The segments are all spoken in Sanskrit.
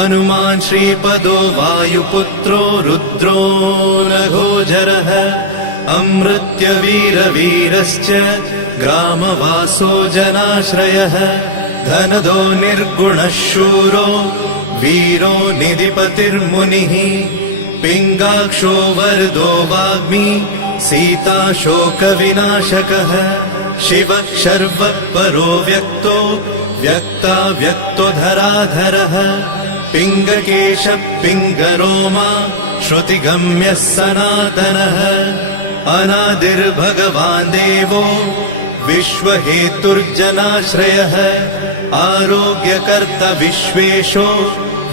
हनुमान् श्रीपदो वायुपुत्रो रुद्रो नघोजरः अमृत्यवीरवीरश्च ग्रामवासो जनाश्रयः धनदो निर्गुणः शूरो वीरो निधिपतिर्मुनिः पिङ्गाक्षो वरदो वाग्मी सीताशोकविनाशकः शिवः शर्वः परो व्यक्तो व्यक्ताव्यक्तो धराधरः पिङ्गकेशः पिङ्गरोमा श्रुतिगम्यः सनातनः अनादिर्भगवान् देवो विश्वहेतुर्जनाश्रयः आरोग्यकर्ता विश्वेशो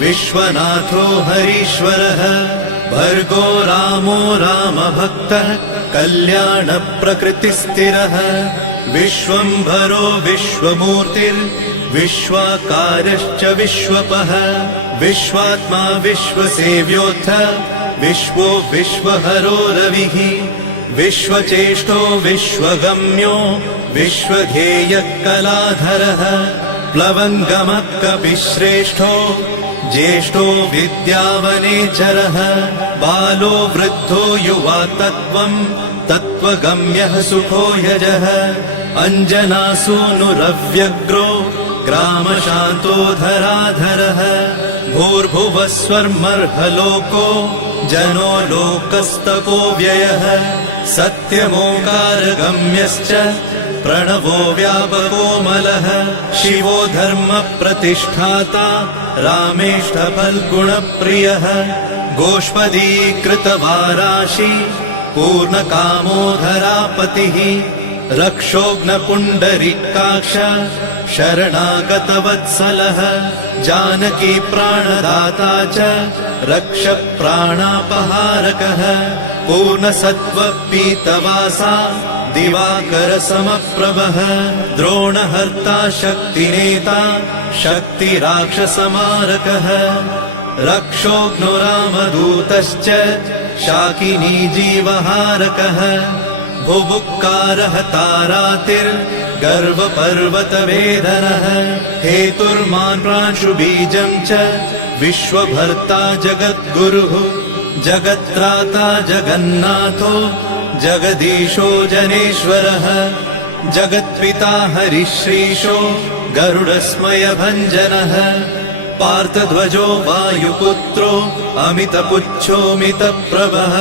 विश्वनाथो हरीश्वरः भर्गो रामो रामभक्तः कल्याणप्रकृतिस्थिरः विश्वम्भरो विश्वमूर्तिर्विश्वाकारश्च विश्वपः विश्वात्मा विश्वसेव्योऽथ विश्वो विश्वहरो रविः विश्वचेष्टो विश्वगम्यो विश्वध्येयः कलाधरः प्लवङ्गमः कपिश्रेष्ठो ज्येष्ठो विद्यावनेचरः बालो वृद्धो युवा तत्त्वगम्यः सुखो यजः अञ्जनासूनुरव्यग्रो ग्रामशान्तो धराधरः भूर्भुवः स्वर्मर्हलोको जनो लोकस्तपो व्ययः सत्यमोङ्कारगम्यश्च प्रणवो व्यापकोमलः शिवो धर्मप्रतिष्ठाता रामेष्ठफल्गुणप्रियः गोष्पदीकृतवाराशि पूर्णकामोधरापतिः रक्षोघ्नपुण्डरीकाक्ष शरणागतवत्सलः जानकी प्राणदाता च रक्षप्राणापहारकः पूर्णसत्त्वपीतवासा दिवाकरसमप्रभः द्रोणहर्ता शक्तिनेता शक्तिराक्षसमारकः रक्षोघ्नो रामदूतश्च शाकिनी जीवहारकः बुभुक्कारः तारातिर्गर्वपर्वतवेदनः हेतुर्मान् प्रांशुबीजं च विश्वभर्ता जगद्गुरुः जगत्त्राता जगन्नाथो जगदीशो जनेश्वरः जगत्पिता हरिश्रीशो गरुडस्मयभञ्जनः पार्थध्वजो वायुपुत्रो अमितपुच्छोऽमितप्रभः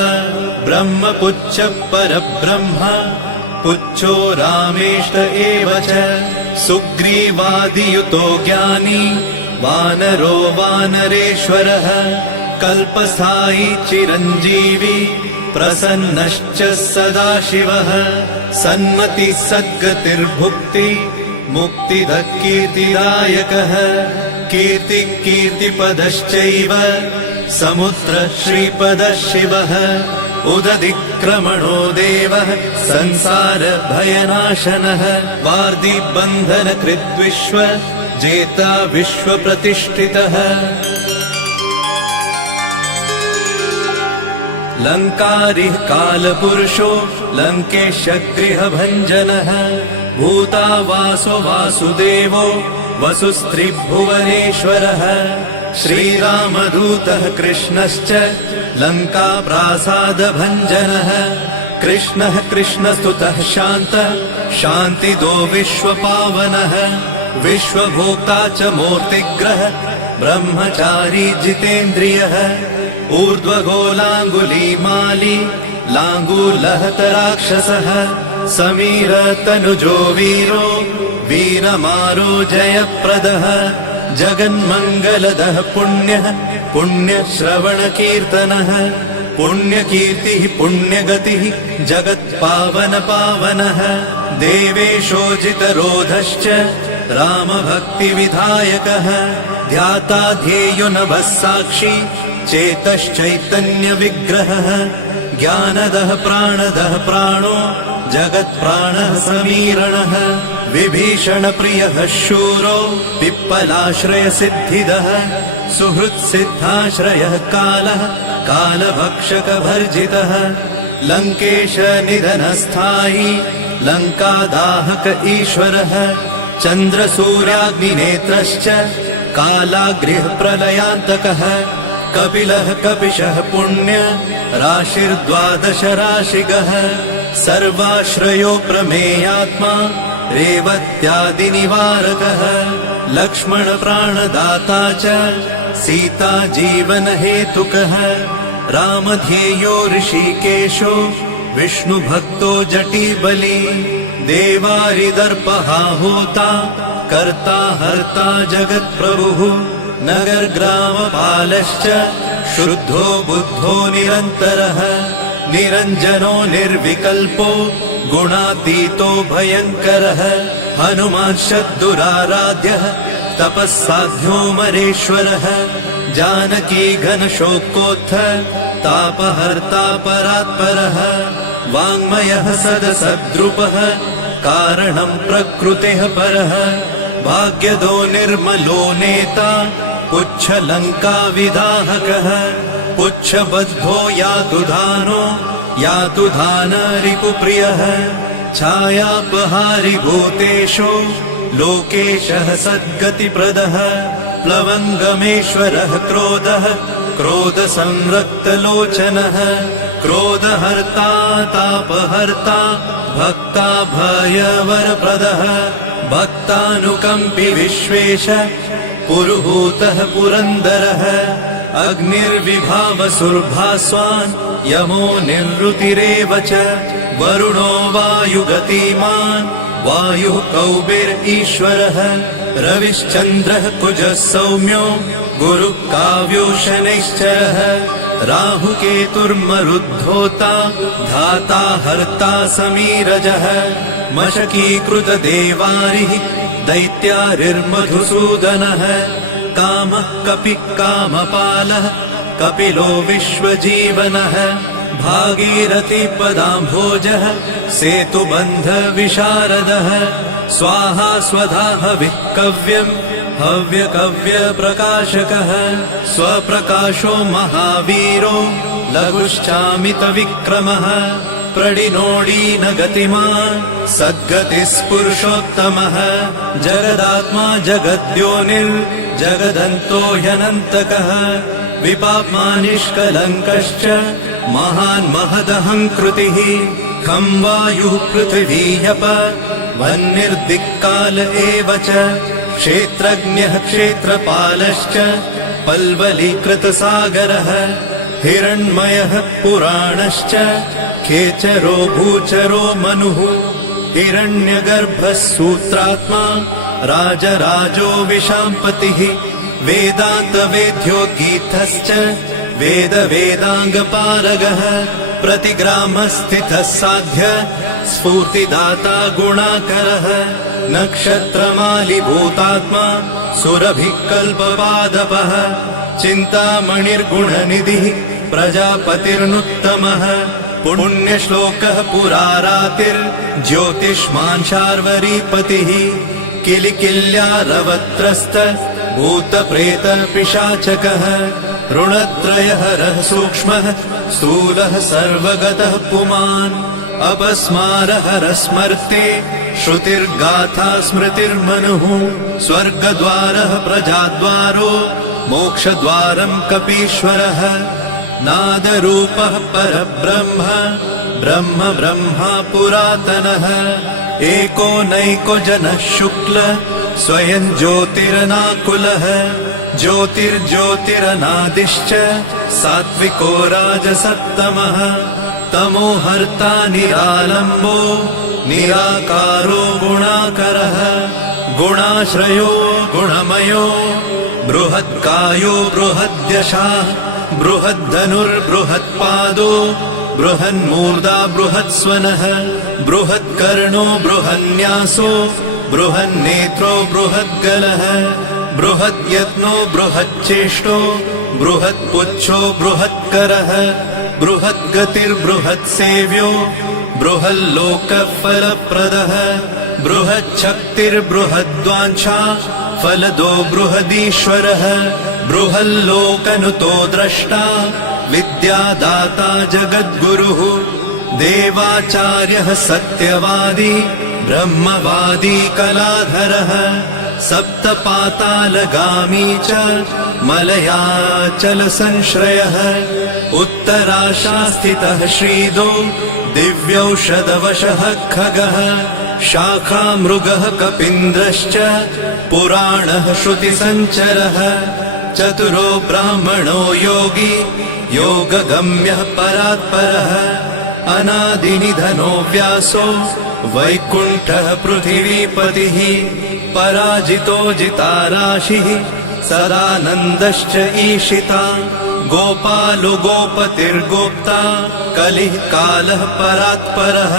ब्रह्मपुच्छः परब्रह्म पुच्छो रामेष्ट एव च सुग्रीवादियुतो ज्ञानी वानरो वानरेश्वरः कल्पस्थायी चिरञ्जीवी प्रसन्नश्च सदाशिवः सन्मतिः सद्गतिर्भुक्ति मुक्तिदः कीर्तिदायकः कीर्तिः कीर्तिपदश्चैव समुद्रः श्रीपदः शिवः उदधिक्रमणो देवः संसारभयनाशनः वार्धिबन्धनकृद्विश्व जेता विश्वप्रतिष्ठितः लङ्कारिः कालपुरुषो लङ्केशगृहभञ्जनः भूतावासो वासुदेवो वसुस्त्रिभुवनेश्वरः श्रीरामदूतः कृष्णश्च लङ्काप्रासादभञ्जनः कृष्णः कृष्णस्तुतः शान्तः शान्तिदो विश्वपावनः विश्वभोक्ता च मूर्तिग्रह ब्रह्मचारी जितेन्द्रियः ऊर्ध्वगोलाङ्गुलीमाली लाङ्गूलहतराक्षसः समीरतनुजो वीरो वीरमारो जयप्रदः जगन्मङ्गलदः पुण्यः पुण्यश्रवणकीर्तनः पुण्यकीर्तिः पुण्यगतिः जगत्पावनपावनः देवेशोजितरोधश्च रामभक्तिविधायकः ध्याता ध्येयो नभः साक्षी चेतश्चैतन्यविग्रहः ज्ञानदः प्राणदः प्राणो जगत्प्राणः समीरणः विभीषणप्रियः शूरो पिप्पलाश्रयसिद्धिदः सुहृत्सिद्धाश्रयः कालः कालभक्षकभर्जितः लङ्केशनिधनस्थायी लङ्कादाहक ईश्वरः चन्द्रसूर्याग्निनेत्रश्च कालाग्निः प्रलयान्तकः कपिलः कपिशः पुण्य राशिर्द्वादश राशिगः सर्वाश्रयो प्रमेयात्मा रेवत्यादिनिवारकः लक्ष्मण प्राणदाता च सीता जीवन हेतुकः रामध्येयो ऋषिकेशो विष्णुभक्तो जटिबली देवारिदर्पहा होता कर्ता हर्ता जगत्प्रभुः नगरग्रामपालश्च शुद्धो बुद्धो निरन्तरः निरञ्जनो निर्विकल्पो गुणातीतो भयङ्करः हनुमान्शद्दुराराध्यः तपःसाध्यो मरेश्वरः जानकी घनशोकोत्थ तापहर्ता परात्परः वाङ्मयः सदसद्रुपः कारणं प्रकृतेः परः भाग्यदो निर्मलो नेता पुच्छलङ्काविदाहकः पुच्छबद्धो यातु धानो यातु धान रिपुप्रियः छायापहारि भूतेषु लोकेशः सद्गतिप्रदः प्लवङ्गमेश्वरः क्रोधः क्रोधसंरक्तलोचनः क्रोधहर्ता तापहर्ता भक्ता भयवरप्रदः भक्तानुकम्पि विश्वेश पुरुहूतः पुरन्दरः अग्निर्विभावसुर्भास्वान् यमो निरृतिरेव च वरुणो वायुगतिमान् वायुः कौबेर्ईश्वरः रविश्चन्द्रः कुजः सौम्यो गुरुः काव्यो शनैश्चरः राहुकेतुर्मरुद्धोता धाता हर्ता समीरजः मशकीकृतदेवारिः दैत्यारिर्मधुसूदनः कामः कपिः कामपालः कपिलो विश्वजीवनः भागीरथीपदाम्भोजः सेतुबन्धविशारदः स्वाहा स्वधा हविः हव्यकव्यप्रकाशकः स्वप्रकाशो महावीरो लघुश्चामितविक्रमः प्रडिनोडीनगतिमान् सद्गतिस्पुरुषोत्तमः जगदात्मा जगद्योनिर्जगदन्तो ह्यनन्तकः विपाप्मा निष्कलङ्कश्च महान् महदहङ्कृतिः खं वायुः पृथिवीयप वह्निर्दिक्काल एव च क्षेत्रज्ञः क्षेत्रपालश्च पल्वलीकृतसागरः हिरण्मयः पुराणश्च खेचरो भूचरो मनुः हिरण्यगर्भः सूत्रात्मा राजराजो विशाम्पतिः वेदान्तवेद्योद्गीतश्च वेदाङ्गपारगः प्रतिग्रामस्थितः साध्य स्फूर्तिदाता गुणाकरः नक्षत्रमालिभूतात्मा सुरभिः कल्पपादपः चिन्तामणिर्गुणनिधिः प्रजापतिर्नुत्तमः पुण्यश्लोकः पुरारातिर्ज्योतिष्मान् शार्वरीपतिः किलिकिल्यारवत्रस्त भूतप्रेतपिशाचकः ऋणत्रयहरः सूक्ष्मः स्थूलः सर्वगतः पुमान् अपस्मारहरः स्मर्ते श्रुतिर्गाथा स्मृतिर्मनुः स्वर्गद्वारः प्रजाद्वारो मोक्षद्वारं कपीश्वरः नादरूपः परब्रह्म ब्रह्म ब्रह्मा पुरातनः एको नैको जनः शुक्ल स्वयं ज्योतिरनाकुलः ज्योतिर्ज्योतिरनादिश्च सात्विको राजसत्तमः तमोहर्ता निरालम्बो निराकारो गुणाकरः गुणाश्रयो गुणमयो बृहत्कायो बृहद्यशाः बृहद्धनुर्बृहत्पादो बृहन्मूर्धा बृहत्स्वनः बृहत्कर्णो बृहन्यासो बृहन्नेत्रो बृहद्गलः बृहद्यत्नो बृहच्चेष्टो बृहत्पुच्छो बृहत्करः बृहद्गतिर्बृहत्सेव्यो बृहल्लोकफलप्रदः बृहच्छक्तिर्बृहद्वाञ्छा फलदो बृहदीश्वरः बृहल्लोकनुतो द्रष्टा विद्यादाता जगद्गुरुः देवाचार्यः सत्यवादी ब्रह्मवादी कलाधरः सप्तपातालगामी च मलयाचलसंश्रयः उत्तराशास्थितः श्रीदो दिव्यौषधवशः खगः शाखामृगः कपीन्द्रश्च पुराणः श्रुतिसञ्चरः चतुरो ब्राह्मणो योगी योगगम्यः परात्परः अनादिनिधनो व्यासो वैकुण्ठः पृथिवीपतिः पराजितो जिताराशिः सदानन्दश्च ईशिता गोपालो गोपतिर्गोप्ता कलिः कालः परात्परः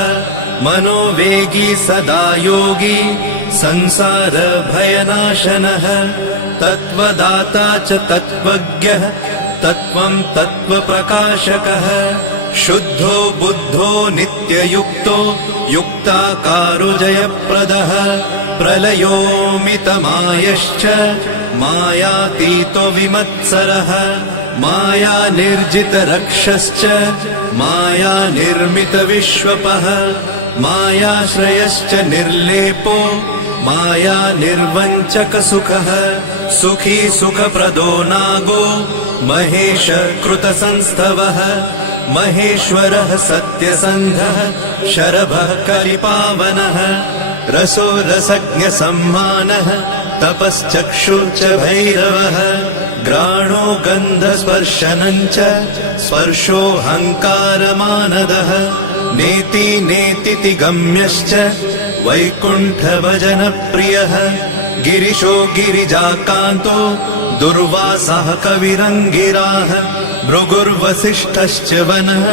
मनोवेगी सदा योगी संसारभयनाशनः तत्त्वदाता च तत्त्वज्ञः तत्त्वं तत्त्वप्रकाशकः शुद्धो बुद्धो नित्ययुक्तो युक्ताकारो जयप्रदः प्रलयोमितमायश्च मायातीतो विमत्सरः मायानिर्जितरक्षश्च मायानिर्मितविश्वपः मायाश्रयश्च निर्लेपो मायानिर्वञ्चकसुखः सुखी सुखप्रदो नागो महेश कृतसंस्थवः महेश्वरः सत्यसन्धः शरभः कलिपावनः रसो रसज्ञसम्मानः तपश्चक्षुश्च भैरवः घ्राणो गन्धस्पर्शनञ्च स्पर्शोऽहङ्कारमानदः नेति नेतिति गम्यश्च वैकुण्ठभजनप्रियः गिरिशो गिरिजाकान्तो दुर्वासः कविरङ्गिराः भृगुर्वसिष्ठश्च वनः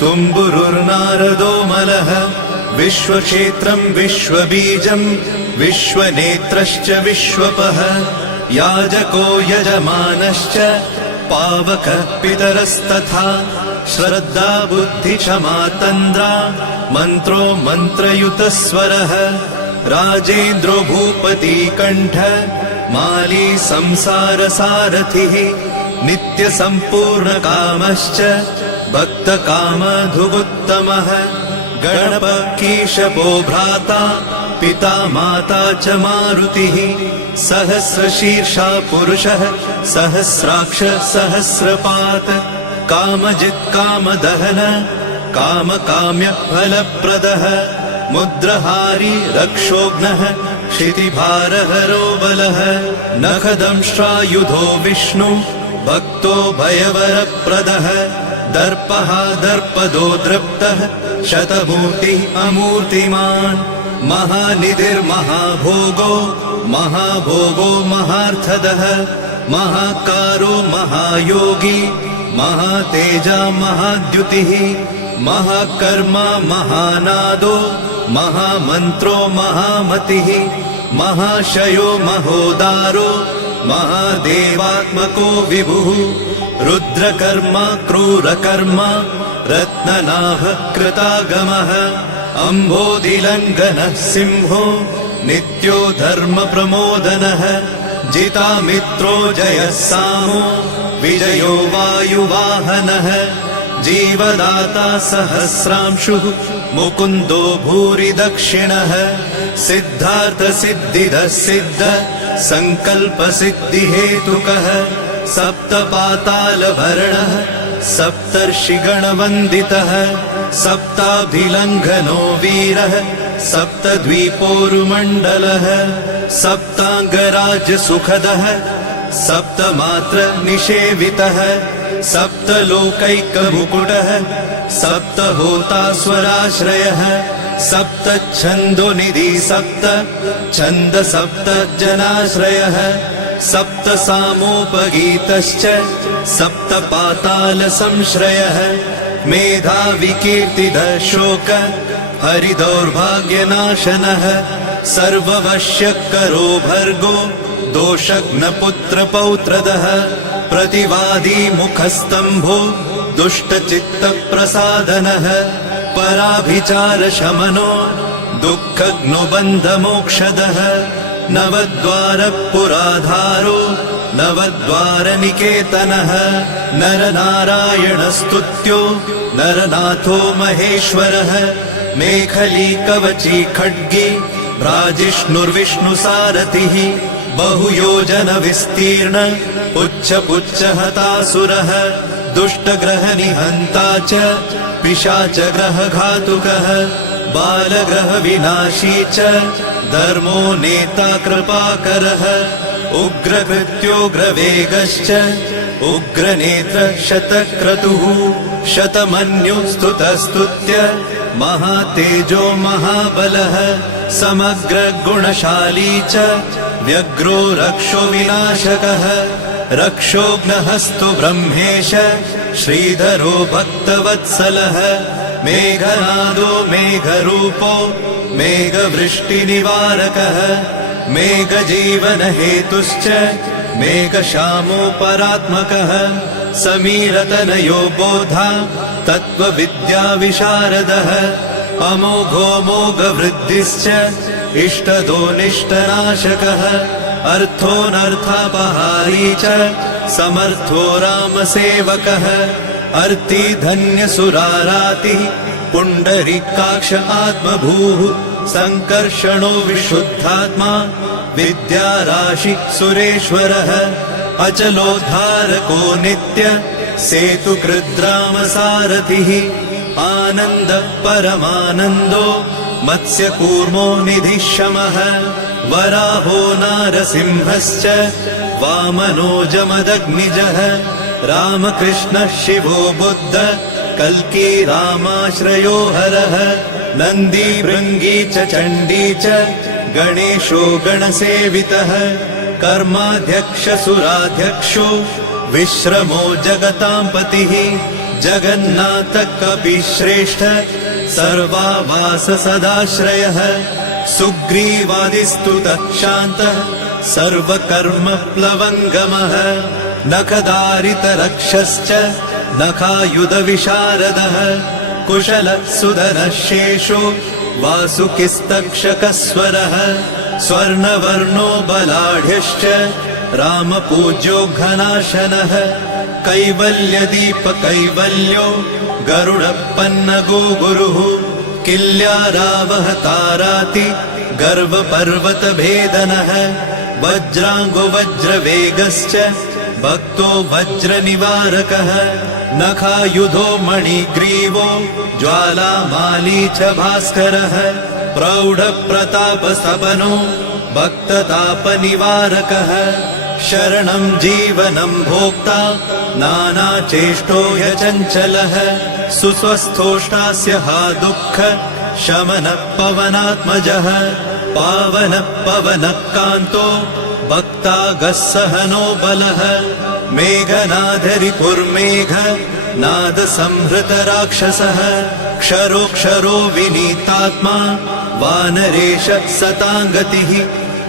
तुम्बुरुर्नारदो मलः विश्वक्षेत्रं विश्वबीजं विश्वनेत्रश्च विश्वपः याजको यजमानश्च पावकः पितरस्तथा श्रद्धा बुद्धिक्षमा तन्द्रा मन्त्रो मन्त्रयुतस्वरः राजेन्द्रो भूपतिकण्ठ माली संसारसारथिः नित्यसम्पूर्णकामश्च भक्तकामधुगुत्तमः गणपकीशपो भ्राता पिता माता च मारुतिः सहस्रशीर्षा पुरुषः सहस्राक्ष सहस्रपात् कामजित् कामदहन कामकाम्यफलप्रदः मुद्रहारी रक्षोघ्नः क्षितिभारहरो बलः नखदंष्ट्रायुधो विष्णु भक्तो भयवरप्रदः दर्पः दर्पदो दृप्तः शतमूर्तिः अमूर्तिमान् महानिधिर्महाभोगो महाभोगो महार्थदः महाकारो महायोगी महातेजा महाद्युतिः महाकर्मा महानादो महामन्त्रो महामतिः महाशयो महोदारो महादेवात्मको विभुः रुद्रकर्मा क्रूरकर्मा रत्ननाभकृतागमः अम्भोधिलङ्घनः सिंहो नित्यो धर्मप्रमोदनः जितामित्रो जयः सामो विजयो वायुवाहनः जीवदाता सहस्रांशुः मुकुन्दो भूरि दक्षिणः सिद्धार्थसिद्धिदः सिद्ध सङ्कल्पसिद्धिहेतुकः सप्तपातालभरणः सप्तर्षिगणवन्दितः सप्ताभिलङ्घनो वीरः सप्तद्वीपोरुमण्डलः सप्ताङ्गराजसुखदः सप्तमात्र निषेवितः सप्तलोकैकमुकुटः सप्तहोतास्वराश्रयः सप्तच्छन्दोनिधि सप्त छन्द सप्तजनाश्रयः सप्तसामोपगीतश्च सप्तपातालसंश्रयः मेधाविकीर्तिदः शोक हरिदौर्भाग्यनाशनः सर्ववश्यकरो भर्गो दोषघ्नपुत्रपौत्रदः प्रतिवादी मुखस्तम्भो दुष्टचित्तप्रसादनः पराभिचारशमनो दुःखघ्नुबन्धमोक्षदः नवद्वारपुराधारो नवद्वारनिकेतनः नरनारायणस्तुत्यो नरनाथो महेश्वरः मेखली कवची खड्गी भ्राजिष्णुर्विष्णुसारथिः बहुयोजनविस्तीर्ण पुच्छपुच्छहतासुरः दुष्टग्रहनिहन्ता च पिशाचग्रहघातुकः बालग्रहविनाशी च धर्मो नेता कृपाकरः उग्रकृत्योग्रवेगश्च उग्रनेत्र शतक्रतुः शतमन्युस्तुतस्तुत्य महातेजो महाबलः समग्रगुणशाली च व्यग्रो रक्षो विनाशकः रक्षोघ्नहस्तु ब्रह्मेश श्रीधरो भक्तवत्सलः मेघनादो मेघरूपो मेघवृष्टिनिवारकः मेघजीवनहेतुश्च मेघश्यामो परात्मकः समीरतनयो बोधा तत्त्वविद्याविशारदः अमोघो मोघवृद्धिश्च इष्टदो निष्टनाशकः अर्थोऽनर्थापहारी च समर्थो रामसेवकः अर्तिधन्यसुरारातिः पुण्डरीकाक्ष आत्मभूः सङ्कर्षणो विशुद्धात्मा विद्याराशि सुरेश्वरः अचलोद्धारको नित्य सेतुकृद्रामसारथिः आनन्द परमानन्दो मत्स्यकूर्मो निधिशमः वराहो नारसिंहश्च वामनो जमदग्निजः रामकृष्ण शिवो बुद्ध कल्की रामाश्रयो हरः नन्दी भृङ्गी च चण्डी च गणेशो गणसेवितः कर्माध्यक्ष सुराध्यक्षो विश्रमो जगतां पतिः जगन्नाथ कपिश्रेष्ठ सर्वावास सदाश्रयः सुग्रीवादिस्तुतः शान्तः सर्वकर्मप्लवङ्गमः नखदारितरक्षश्च नखायुधविशारदः कुशलः सुधनः शेषो वासुकिस्तक्षकस्वरः स्वर्णवर्णो बलाढ्यश्च रामपूज्यो घनाशनः कैवल्यदीपकैवल्यो गरुडपन्नगो गुरुः किल्यारावहताराति गर्वपर्वतभेदनः वज्राङ्गो वज्रवेगश्च भक्तो वज्रनिवारकः नखायुधो मणिग्रीवो ज्वालामाली च भास्करः प्रौढप्रतापसपनो भक्ततापनिवारकः शरणं जीवनं भोक्ता नानाचेष्टो ह्यचञ्चलः सुस्वस्थोष्टास्य हा दुःख शमनः पवनात्मजः पावनः पवनः कान्तो भक्तागः सहनो बलः मेघनादरिपुर्मेघ नादसंहृतराक्षसः क्षरोक्षरो विनीतात्मा वानरेश सताङ्गतिः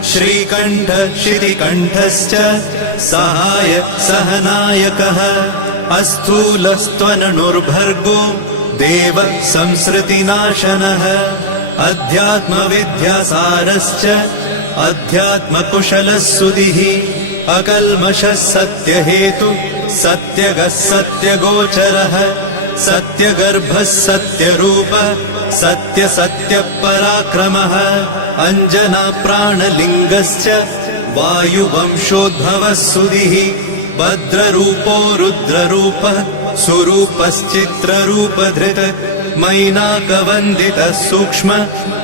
श्रीकण्ठ श्रीकण्ठश्च सहाय सहनायकः अस्थूलस्त्वननुर्भर्गो देव संसृतिनाशनः अध्यात्मविद्यासारश्च अध्यात्मकुशलः सुधिः अकल्मषः सत्यहेतु सत्यगः सत्यगोचरः सत्यगर्भः सत्यरूपः सत्यसत्यपराक्रमः अञ्जनाप्राणलिङ्गश्च वायुवंशोद्भवः सुधिः भद्ररूपो रुद्ररूपः सुरूपश्चित्ररूपधृत् मैनाकवन्दितः सूक्ष्म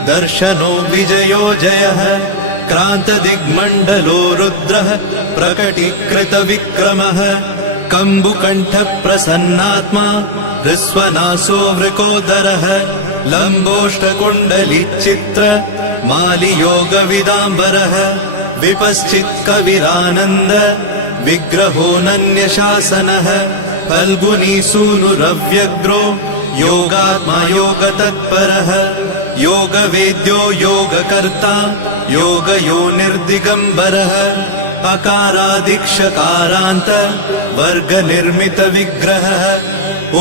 दर्शनो विजयो जयः क्रान्तदिग्मण्डलो रुद्रः प्रकटीकृतविक्रमः कम्बुकण्ठप्रसन्नात्मा हृस्वनासो वृकोदरः लम्बोष्टकुण्डलिचित्र मालियोगविदाम्बरः विपश्चित्कविरानन्द विग्रहोऽनन्यशासनः फल्गुनीसूनुरव्यग्रो योगात्मा योगतत्परः योगवेद्यो योगकर्ता योगयोनिर्दिगम्बरः अकारादिक्षकारान्त वर्गनिर्मितविग्रहः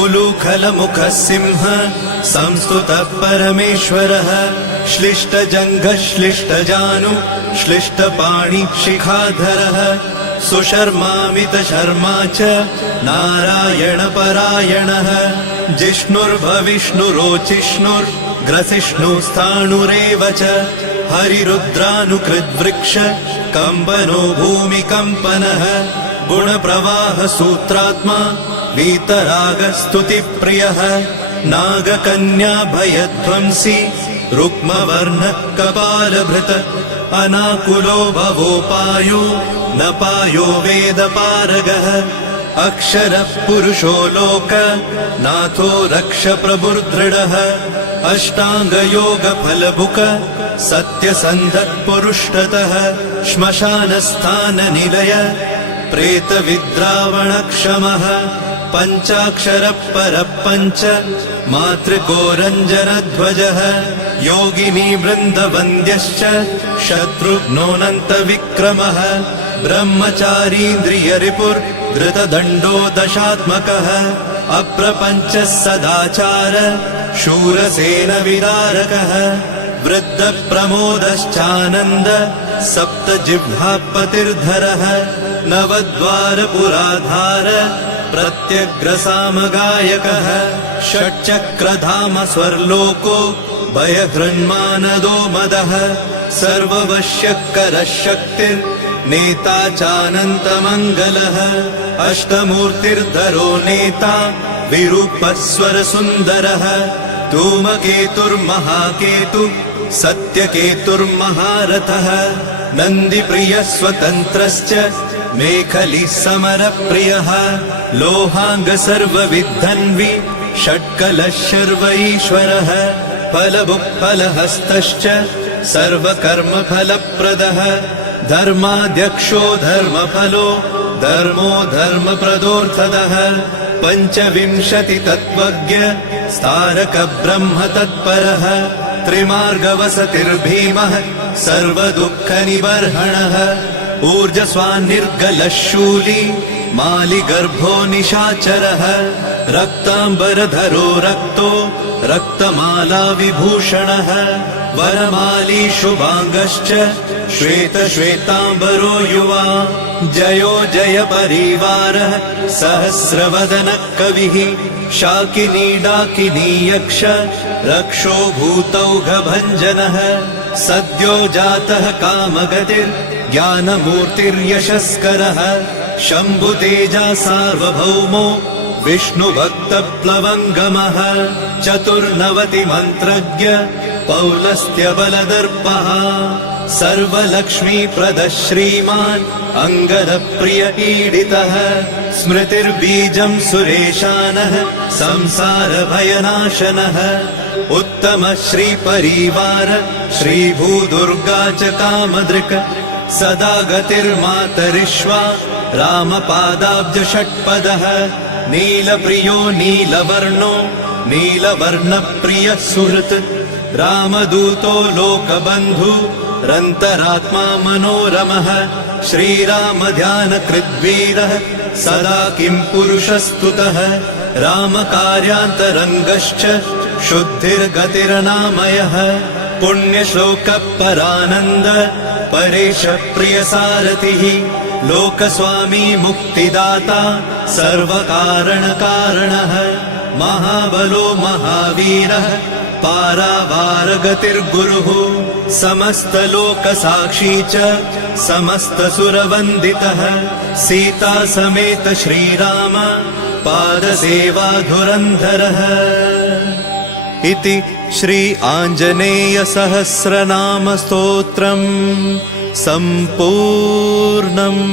उलूखलमुखः सिंह संस्तुतः परमेश्वरः श्लिष्टजङ्घः श्लिष्टजानु श्लिष्टपाणि शिखाधरः सुशर्मामितशर्मा च नारायणपरायणः जिष्णुर्भविष्णुरोचिष्णुर्ग्रसिष्णुस्थाणुरेव च हरिरुद्रानुकृद्वृक्ष कम्पनो भूमिकम्पनः गुणप्रवाह सूत्रात्मा वीतरागस्तुतिप्रियः नागकन्या भयध्वंसी रुक्मवर्णः कपालभृत अनाकुलो भवोपायो न पायो वेदपारगः अक्षरः पुरुषो लोक नाथो रक्ष प्रभुर्दृढः अष्टाङ्गयोगफलभुक सत्यसन्धः पुरुष्टतः श्मशानस्थाननिलय प्रेतविद्रावणक्षमः पञ्चाक्षरः परः पञ्च मातृको रञ्जनध्वजः योगिनी वृन्दवन्द्यश्च शत्रुघ्नोऽनन्तविक्रमः ब्रह्मचारीन्द्रियरिपुर्धृतदण्डो दशात्मकः अप्रपञ्चः सदाचार शूरसेनविदारकः वृद्धप्रमोदश्चानन्द सप्तजिह्वापतिर्धरः नवद्वारपुराधार प्रत्यग्रसामगायकः षट्चक्रधाम स्वर्लोको भयहृन्मानदो मदः सर्ववश्यकरः शक्तिर्नेता चानन्तमङ्गलः अष्टमूर्तिर्धरो नेता विरूपस्वरसुन्दरः धूमकेतुर्महाकेतु सत्यकेतुर्महारथः नन्दिप्रियः स्वतन्त्रश्च मेखली समरप्रियः लोहाङ्ग सर्वविद्धन्वि षट्कलः शर्व ईश्वरः फलभुक्फलहस्तश्च सर्वकर्मफलप्रदः धर्माध्यक्षो धर्मफलो धर्मो धर्मप्रदोऽर्थदः पञ्चविंशतितत्त्वज्ञ स्तारक ब्रह्म तत्परः त्रिमार्गवसतिर्भीमः सर्वदुःखनिबर्हणः ऊर्जस्वान्निर्गलः शूली मालिगर्भो निशाचरः रक्ताम्बरधरो रक्तो रक्तमाला विभूषणः वरमाली शुभाङ्गश्च श्वेतश्वेताम्बरो युवा जयो जय परिवारः सहस्रवदनः कविः शाकिनी डाकिनी यक्ष रक्षो भूतौघभञ्जनः सद्यो जातः कामगतिर्ज्ञानमूर्तिर्यशस्करः शम्भुतेजा सार्वभौमो विष्णुभक्तप्लवङ्गमः चतुर्नवतिमन्त्रज्ञ पौलस्त्यबलदर्पः सर्वलक्ष्मीप्रदः श्रीमान् अङ्गदप्रिय ईडितः स्मृतिर्बीजं सुरेशानः संसारभयनाशनः उत्तमः श्रीपरिवार श्रीभूदुर्गा च कामदृक् सदा गतिर्मातरिष्वा रामपादाब्जषट्पदः नीलप्रियो नीलवर्णो नीलवर्णप्रियः सुहृत् रामदूतो लोकबन्धु रन्तरात्मा मनोरमः श्रीरामध्यानकृद्वीरः सदा किं पुरुषस्तुतः रामकार्यान्तरङ्गश्च शुद्धिर्गतिर्नामयः पुण्यश्लोकपरानन्द परेश प्रियसारथिः लोकस्वामी मुक्तिदाता सर्वकारणकारणः महाबलो महावीरः पारावारगतिर्गुरुः समस्तलोकसाक्षी च समस्तसुरवन्दितः सीता समेत श्रीराम पादसेवाधुरन्धरः इति श्री आञ्जनेय सहस्रनाम स्तोत्रम् सम्पूर्णम्।